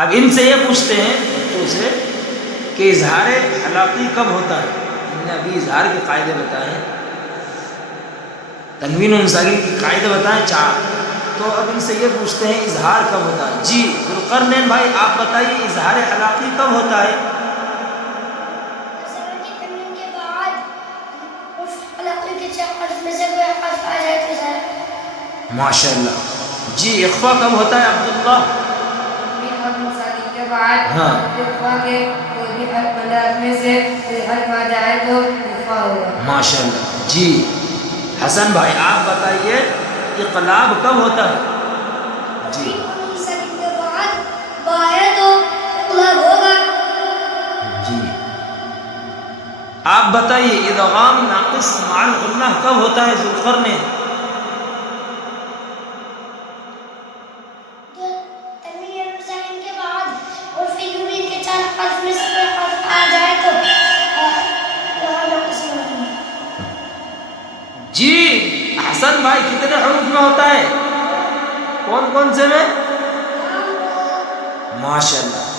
اب ان سے یہ پوچھتے ہیں بچوں سے کہ اظہار حلاقی کب ہوتا ہے؟ انہوں نے ابھی اظہار کے قاعدے بتائے ہیں، تنوین و ساکن کے قاعدے بتائیں 4، تو اب ان سے یہ پوچھتے ہیں اظہار کب ہوتا ہے؟ جی ذوالقرنین بھائی آپ بتائیے اظہار حلاقی کب ہوتا ہے؟ ماشاء اللہ. جی اخفا کب ہوتا ہے عبداللہ؟ کے بعد ہاں اخفا کے کوئی بھی حرف مدد میں سے کوئی حرف آ جائے تو اخفا ہوگا. ماشاء اللہ. جی حسن بھائی آپ بتائیے اقلاب کب ہوتا ہے؟ جی جی آپ بتائیے ادغام ناقص مع الغنہ کب ہوتا ہے ذوالقرنین؟ جی حسن بھائی کتنے حروف میں ہوتا ہے؟ کون کون سے میں؟ ماشاء اللہ.